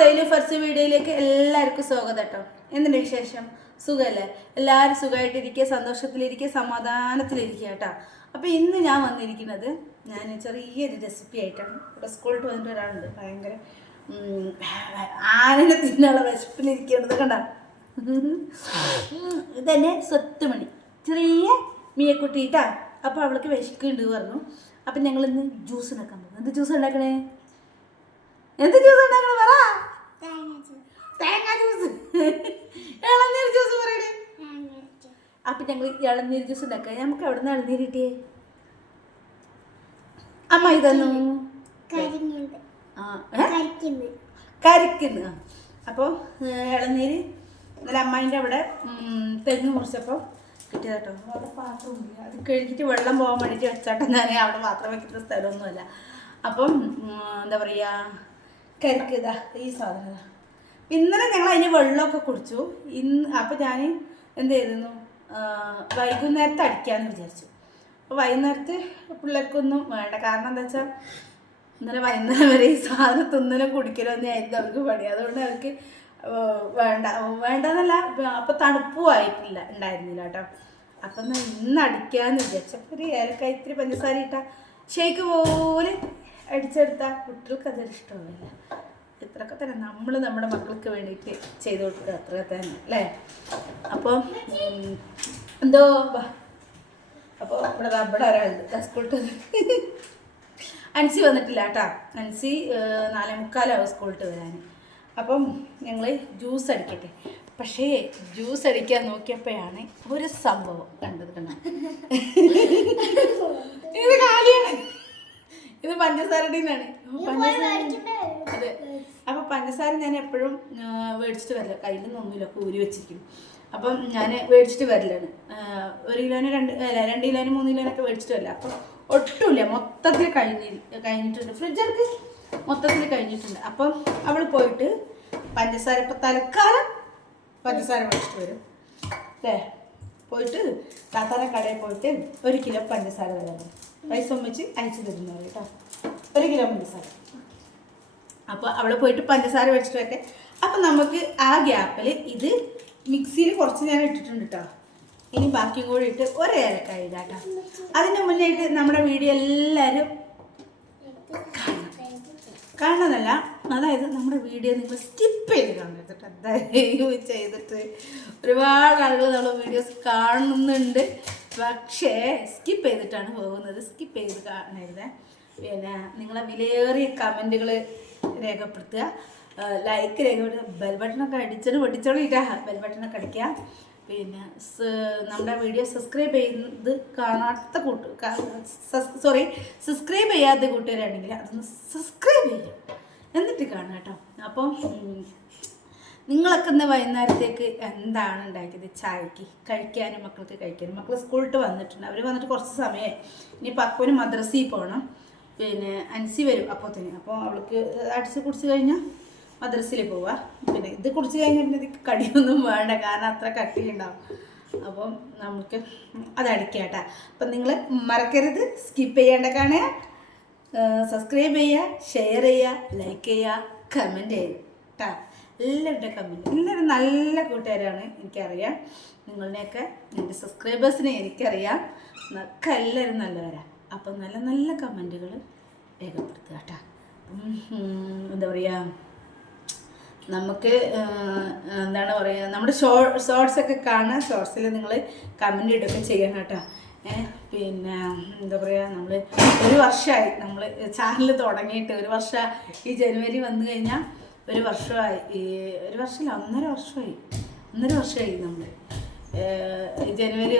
Style first വീഡിയോയിലേക്ക് എല്ലാവർക്കും സ്വാഗതം കേട്ടോ. എന്തിന്റെ വിശേഷം? സുഖമല്ലേ എല്ലാവരും സുഖമായിട്ടിരിക്കുക സന്തോഷത്തിലിരിക്കുക സമാധാനത്തിലിരിക്കുക കേട്ടോ. അപ്പോൾ ഇന്ന് ഞാൻ വന്നിരിക്കുന്നത് ഞാൻ ചെറിയൊരു റെസിപ്പി ആയിട്ടാണ്. ഇവിടെ സ്കൂളിൽ വന്നിട്ട് ഒരാളുണ്ട്. ഭയങ്കര ആനനെ തിന്നാനുള്ള വിശപ്പിലിരിക്കുന്നത് കണ്ട. ഇതന്നെ സ്വത്തുമണി. ചെറിയ മീയക്കുട്ടി കേട്ടാ. അപ്പോൾ അവൾക്ക് വിശക്കുന്നുണ്ട് പറഞ്ഞു. അപ്പം ഞങ്ങൾ ഇന്ന് ജ്യൂസ് ഉണ്ടാക്കാൻ പോകും എന്ത് ജ്യൂസ് ഉണ്ടാക്കണേ? എന്ത് ജ്യൂസ് ഉണ്ടാക്കണേ പറ. തേങ്ങ ജ്യൂസ്. ഇളനീർ ജ്യൂസ് പറയണേ. അപ്പം ഞങ്ങൾ ഇളനീർ ജ്യൂസ് ഉണ്ടാക്കാം നമുക്ക് എവിടെ നിന്ന് ഇളനീർ കിട്ടിയേ? അമ്മ ഇതന്നു? കരിക്കുന്നു. അപ്പോൾ ഇളനീര് ഇന്നലെ അമ്മേന്റെ അവിടെ തെങ്ങ് മുറിച്ചപ്പോൾ കിട്ടിയതാട്ടോ. അവിടെ പാത്രമില്ല അത് കഴുകിയിട്ട് വെള്ളം പോകാൻ വേണ്ടിയിട്ട് വെച്ചാട്ടെ ഞാൻ അവിടെ പാത്രം വെക്കുന്ന സ്ഥലമൊന്നുമല്ല. അപ്പം എന്താ പറയുക കരിക്കുക ഈ സാധനം ഇന്നലെ ഞങ്ങൾ അതിന് വെള്ളമൊക്കെ കുടിച്ചു. ഇന്ന് അപ്പോൾ ഞാൻ എന്ത് ചെയ്തിരുന്നു വൈകുന്നേരത്തെ അടിക്കാമെന്ന് വിചാരിച്ചു. അപ്പോൾ വൈകുന്നേരത്ത് പിള്ളേർക്കൊന്നും വേണ്ട. കാരണം എന്താ വെച്ചാൽ ഇന്നലെ വൈകുന്നേരം വരെ ഈ സാധനം തിന്നലും കുടിക്കലും ആയിരുന്നു അവർക്ക് പണി. അതുകൊണ്ട് അവർക്ക് വേണ്ട. വേണ്ടെന്നല്ല അപ്പോൾ തണുപ്പും ആയിട്ടില്ല ഉണ്ടായിരുന്നില്ല കേട്ടോ. അപ്പം എന്നാൽ ഇന്ന് അടിക്കാമെന്ന് വിചാരിച്ചപ്പോൾ ഒരു ഏലക്കായ ഇത്തിരി പഞ്ചസാര ഇട്ടാൽ ഷേക്ക് പോലെ അടിച്ചെടുത്താൽ കുട്ടികൾക്ക് അതൊരു ഇഷ്ടമാവില്ല ഇത്രയൊക്കെ തന്നെ നമ്മൾ നമ്മുടെ മക്കൾക്ക് വേണ്ടിയിട്ട് ചെയ്തു കൊടുക്കുക. അത്രയൊക്കെ തന്നെ അല്ലേ? അപ്പോൾ എന്തോ അപ്പോൾ ഇവിടെ നമ്മുടെ ഒരാളുണ്ട് സ്കൂളിട്ട് അൻസി വന്നിട്ടില്ല കേട്ടാ. അൻസി നാലേ മുക്കാലാവും സ്കൂളിട്ട് വരാൻ. അപ്പം ഞങ്ങൾ ജ്യൂസ് അടിക്കട്ടെ. പക്ഷേ ജ്യൂസ് അടിക്കാൻ നോക്കിയപ്പോഴാണ് ഒരു സംഭവം കണ്ടത് കണ്ട? ഇത് കാലിയാണ്. ഇത് പഞ്ചസാരടീന്നാണ് പഞ്ചസാര അപ്പോൾ പഞ്ചസാര ഞാൻ എപ്പോഴും മേടിച്ചിട്ട് വരില്ല. കയ്യിൽ നിന്നൊന്നുമില്ല കൂരി വെച്ചിരിക്കും. അപ്പം ഞാൻ മേടിച്ചിട്ട് വരില്ലാണ്. ഒരു കിലോന് രണ്ട് അല്ല രണ്ട് കിലോന് മൂന്ന് കിലോനൊക്കെ മേടിച്ചിട്ട് വരില്ല. അപ്പം ഒട്ടുമില്ല. മൊത്തത്തിൽ കഴിഞ്ഞി കഴിഞ്ഞിട്ടുണ്ട്. ഫ്രിഡ്ജർക്ക് മൊത്തത്തിൽ കഴിഞ്ഞിട്ടുണ്ട്. അപ്പം അവൾ പോയിട്ട് പഞ്ചസാര ഇപ്പം തൽക്കാലം പഞ്ചസാര മേടിച്ചിട്ട് വരും. അല്ലേ പോയിട്ട് താത്താന കടയിൽ പോയിട്ട് ഒരു കിലോ പഞ്ചസാര തരാം. പൈസ ഒമ്മിച്ച് അയച്ചു തരുന്നവർ കേട്ടോ. ഒരു കിലോ പഞ്ചസാര. അപ്പോൾ അവിടെ പോയിട്ട് പഞ്ചസാര വെച്ചിട്ട് വരട്ടെ അപ്പം നമുക്ക് ആ ഗ്യാപ്പിൽ ഇത് മിക്സിയിൽ കുറച്ച് ഞാൻ ഇട്ടിട്ടുണ്ട് കേട്ടോ ഇനി ബാക്കിയും കൂടി ഇട്ട് ഒരു ഏലക്കായ ഇടാം കേട്ടോ അതിന് മുന്നേ നമ്മുടെ വീഡിയോ എല്ലാവരും കാണണമെന്നല്ല അതായത് നമ്മുടെ വീഡിയോ നിങ്ങൾ സ്കിപ്പ് ചെയ്ത് കാണരുത് എന്തായാലും ചെയ്തിട്ട് ഒരുപാട് ആളുകൾ നമ്മൾ വീഡിയോസ് കാണുന്നുണ്ട്. പക്ഷേ സ്കിപ്പ് ചെയ്തിട്ടാണ് പോകുന്നത്. സ്കിപ്പ് ചെയ്ത് കാണരുത്. പിന്നെ നിങ്ങളെ വിലയേറിയ കമന്റുകൾ രേഖപ്പെടുത്തുക. ലൈക്ക് രേഖപ്പെടുത്തുക. ബെൽ ബട്ടണൊക്കെ അടിച്ചത് പൊട്ടിച്ചോളിട്ടാ. ബെൽ ബട്ടണൊക്കെ അടിക്കുക. പിന്നെ നമ്മുടെ വീഡിയോ സബ്സ്ക്രൈബ് ചെയ്ത് കാണാത്ത കൂട്ട് സോറി സബ്സ്ക്രൈബ് ചെയ്യാത്ത കൂട്ടുകാരാണെങ്കിൽ അതൊന്ന് സബ്സ്ക്രൈബ് ചെയ്യും എന്നിട്ട് കാണാം കേട്ടോ. അപ്പം നിങ്ങളൊക്കെ ഇന്ന് വൈകുന്നേരത്തേക്ക് എന്താണ് ഉണ്ടാക്കിയത്? ചായക്ക് കഴിക്കാനും മക്കൾക്ക് കഴിക്കാനും. മക്കൾ സ്കൂളിട്ട് വന്നിട്ടുണ്ട്. അവർ വന്നിട്ട് കുറച്ച് സമയമായി. ഇനി പക്കുവിന് മദ്രസയിൽ പോകണം പിന്നെ അൻസി വരും അപ്പോൾ തന്നെ അപ്പോൾ അവൾക്ക് അടിച്ച് കുടിച്ച് കഴിഞ്ഞാൽ മദ്രസയിൽ പോവാ. പിന്നെ ഇത് കുടിച്ച് കഴിഞ്ഞാൽ പിന്നെ ഇത് കടിയൊന്നും വേണ്ട കാരണം അത്ര കട്ടിയുണ്ടാവും. അപ്പം നമുക്ക് അത് അടിക്കാട്ടാ. അപ്പം നിങ്ങൾ മറക്കരുത് സ്കിപ്പ് ചെയ്യേണ്ട കാണുക. സബ്സ്ക്രൈബ് ചെയ്യുക ഷെയർ ചെയ്യുക ലൈക്ക് ചെയ്യുക കമന്റ് ചെയ്യുക. കേട്ടോ എല്ലാവരുടെ കമന്റ് എല്ലാവരും നല്ല കൂട്ടുകാരാണ് എനിക്കറിയാം. നിങ്ങളുടെയൊക്കെ എന്റെ സബ്സ്ക്രൈബേഴ്സിനെ എനിക്കറിയാം. എല്ലാവരും നല്ലവരാണ് അപ്പം നല്ല നല്ല കമന്റുകൾ രേഖപ്പെടുത്തുക കേട്ടോ. എന്താ പറയുക നമുക്ക് എന്താണ് പറയുക നമ്മുടെ ഷോ ഷോർട്സ് ഒക്കെ കാണുക ഷോർട്സിൽ നിങ്ങൾ കമന്റ് ഇടുകയൊക്കെ ചെയ്യണം കേട്ടോ. പിന്നെ എന്താ പറയുക നമ്മൾ ഒരു വർഷമായി നമ്മൾ ചാനൽ തുടങ്ങിയിട്ട് ഒരു വർഷം ഈ ജനുവരി വന്നു കഴിഞ്ഞാൽ ഒരു വർഷമായി ഒരു വർഷമില്ല ഒന്നര വർഷമായി ഒന്നര വർഷമായി നമ്മൾ ജനുവരി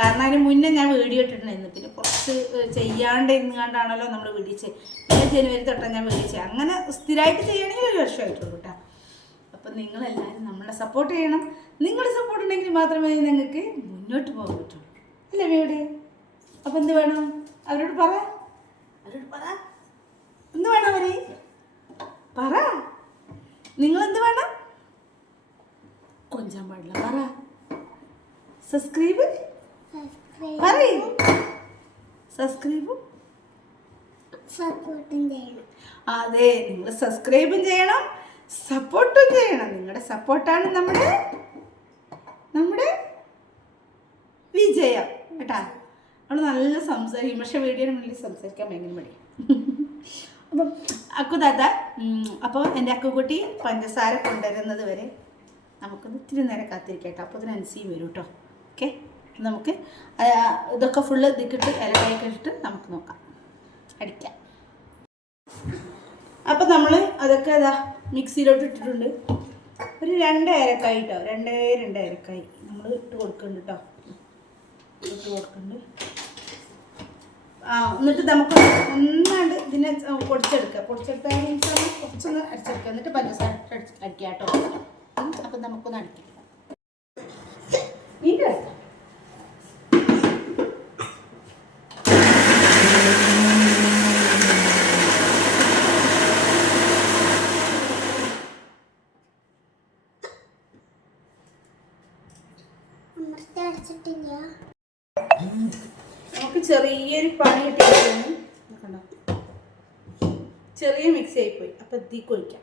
കാരണം അതിന് മുന്നേ ഞാൻ വീഡിയോ ഇട്ടിട്ടുണ്ടായിരുന്നു പിന്നെ കുറച്ച് ചെയ്യാണ്ട് ഇരുന്നുകൊണ്ടാണല്ലോ നമ്മൾ വിളിച്ച്. പിന്നെ ജനുവരി തൊട്ടാണ് ഞാൻ വിളിച്ച് അങ്ങനെ സ്ഥിരമായിട്ട് ചെയ്യണമെങ്കിൽ ഒരു വർഷമായിട്ടുള്ളൂ കേട്ടോ അപ്പം നിങ്ങളെല്ലാവരും നമ്മളെ സപ്പോർട്ട് ചെയ്യണം. നിങ്ങളുടെ സപ്പോർട്ട് ഉണ്ടെങ്കിൽ മാത്രമേ നിങ്ങൾക്ക് മുന്നോട്ട് പോകാൻ പറ്റുള്ളൂ. അല്ലേ വീട് അപ്പം എന്ത് വേണം? അവരോട് പറ. അവരോട് പറ. എന്ത് വേണം അവരെ? പറ. നിങ്ങളെന്ത് വേണം? കൊഞ്ചാൻ പാടില്ല. പറ. സബ്സ്ക്രൈബ് പറയ്. സബ്സ്ക്രൈബും സപ്പോർട്ടും ചെയ്യണം. അതെ നിങ്ങൾ സബ്സ്ക്രൈബും ചെയ്യണം സപ്പോർട്ടും ചെയ്യണം. നിങ്ങളുടെ സപ്പോർട്ടാണ് നമ്മുടെ നമ്മുടെ വിജയം. കേട്ടാ? അവൾ നല്ല സംസാരിക്കും പക്ഷെ വീഡിയോന് മുന്നിൽ സംസാരിക്കാൻ ഭയങ്കര മടി. അപ്പം അക്കു താത്ത അപ്പോൾ എന്റെ അക്കുകുട്ടി പഞ്ചസാര കൊണ്ടുവരുന്നത് വരെ നമുക്കൊന്ന് ഇത്തിരി നേരം കാത്തിരിക്കട്ടെ അപ്പോൾ അതിന് അൻസി വരും കേട്ടോ. ഓക്കെ. നമുക്ക് ഇതൊക്കെ ഫുള്ള് ഇതിക്കിട്ട് ഇലക്കായൊക്കെ ഇട്ടിട്ട് നമുക്ക് നോക്കാം. അടിക്കാം. അപ്പം നമ്മൾ അതൊക്കെ ഇതാ മിക്സിയിലോട്ട് ഇട്ടിട്ടുണ്ട്. ഒരു രണ്ട് ഏരക്കായി കേട്ടോ രണ്ടേ രണ്ട് ഏരക്കായി നമ്മൾ ഇട്ട് കൊടുക്കുന്നുണ്ട് കേട്ടോ ഇട്ട് കൊടുക്കുന്നുണ്ട്. ആ എന്നിട്ട് നമുക്ക് ഒന്നാണ്ട് ഇതിനെ പൊടിച്ചെടുക്കുക പൊടിച്ചെടുത്താൽ കുറച്ചൊന്ന് അടിച്ചെടുക്കുക എന്നിട്ട് പഞ്ചസാര അടിക്കുക കേട്ടോ അപ്പം നമുക്കൊന്ന് അടിക്കാം. നമുക്ക് ചെറിയൊരു പണി കിട്ടിയിരുന്നു ചെറിയ മിക്സി ആയിപ്പോയി. അപ്പം ഇതിക്ക് ഒഴിക്കാം.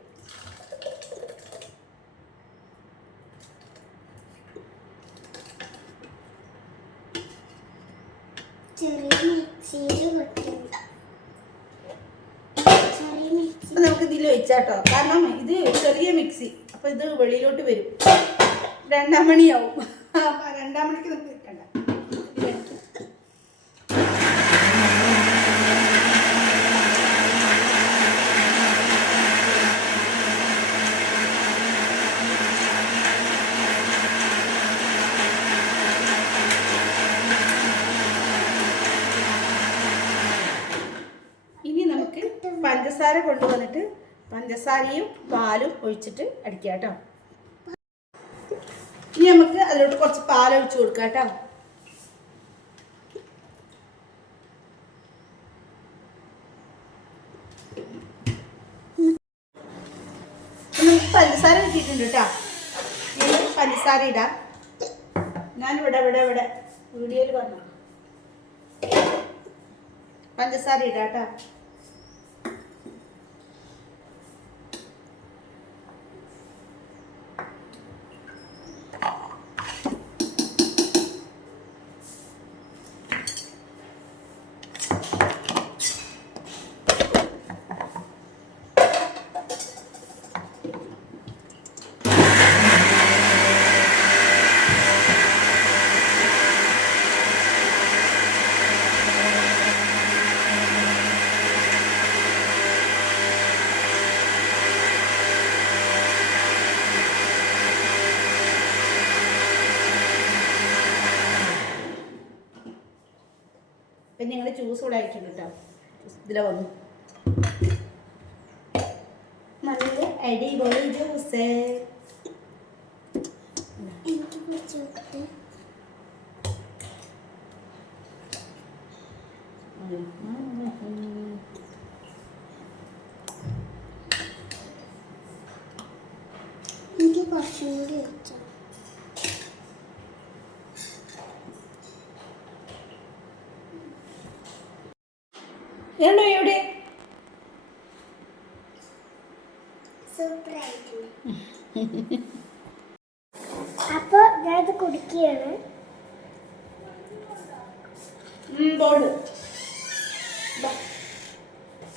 അപ്പം നമുക്ക് ഇതിൽ ഒഴിച്ചാട്ടോ. കാരണം ഇത് ചെറിയ മിക്സി അപ്പം ഇത് വെളിയിലോട്ട് വരും. രണ്ടാം മണിയാവും. രണ്ടാം മണിക്ക് നമുക്ക് വെക്കണ്ട ഇനി നമുക്ക് പഞ്ചസാര കൊണ്ടുവന്നിട്ട് പഞ്ചസാരയും പാലും ഒഴിച്ചിട്ട് അടിക്കാം കേട്ടോ ഇനി നമുക്ക് അതിലോട്ട് കുറച്ച് പാൽ ഒഴിച്ചു കൊടുക്കാം കേട്ടോ. നമുക്ക് പഞ്ചസാര കിട്ടിയിട്ടുണ്ട് കേട്ടോ. പഞ്ചസാര ഇടാം. ഞാൻ ഇവിടെ ഇവിടെ. ഇവിടെ വീഡിയോയിൽ പറഞ്ഞു പഞ്ചസാര ഇടാം കേട്ടോ. പിന്നെ ഞങ്ങൾ ജ്യൂസ് ഇവിടെ അയക്കുന്നുണ്ട് കേട്ടോ ഇതിലെ വന്നു. നല്ല അടിപൊളി ജ്യൂസ് എനിക്ക് കുറച്ച് നോക്കട്ടെ എനിക്ക് കുറച്ചും കൂടി വെച്ചോ ഏണ്ടോ എവിടെ അപ്പൊ ഞാനിത് കുടിക്കുകയാണ്.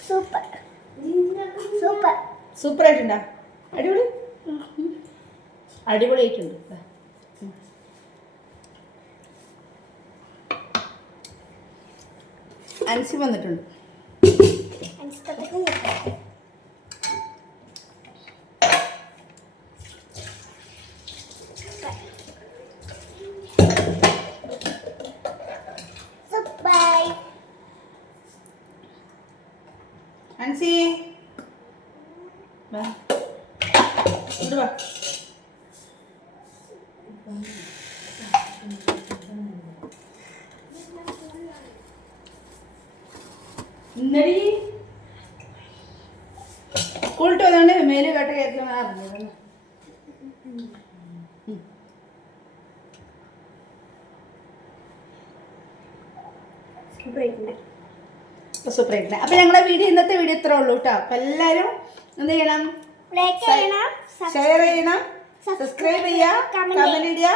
സൂപ്പർ സൂപ്പർ സൂപ്പർ ആയിട്ടുണ്ടാ അടിപൊളി അടിപൊളി ആയിട്ടുണ്ട്? ദാ. ഉം. അൻസി വന്നിട്ടുണ്ട്. അൻസി. വാ. ഇങ്ങോട്ട് വാ. ഇന്നടി. സ്കൂളിട്ട് വന്നോണ്ട് മേൽ കട്ട അറിഞ്ഞത് സൂപ്പർ ആയിട്ടുണ്ട് അപ്പൊ ഞങ്ങളെ വീഡിയോ ഇന്നത്തെ വീഡിയോ ഇത്ര ഉള്ളൂ കേട്ടോ അപ്പൊ എല്ലാരും എന്ത് ചെയ്യണം? ഷെയർ ചെയ്യണം സബ്സ്ക്രൈബ് ചെയ്യാ കമന്റ് ഇടുക.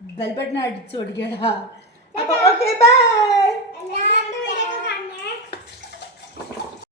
ബെൽ ബട്ടൺ അടിച്ചു ഓടിക്കടാ. അപ്പൊ ഓക്കെ ബൈ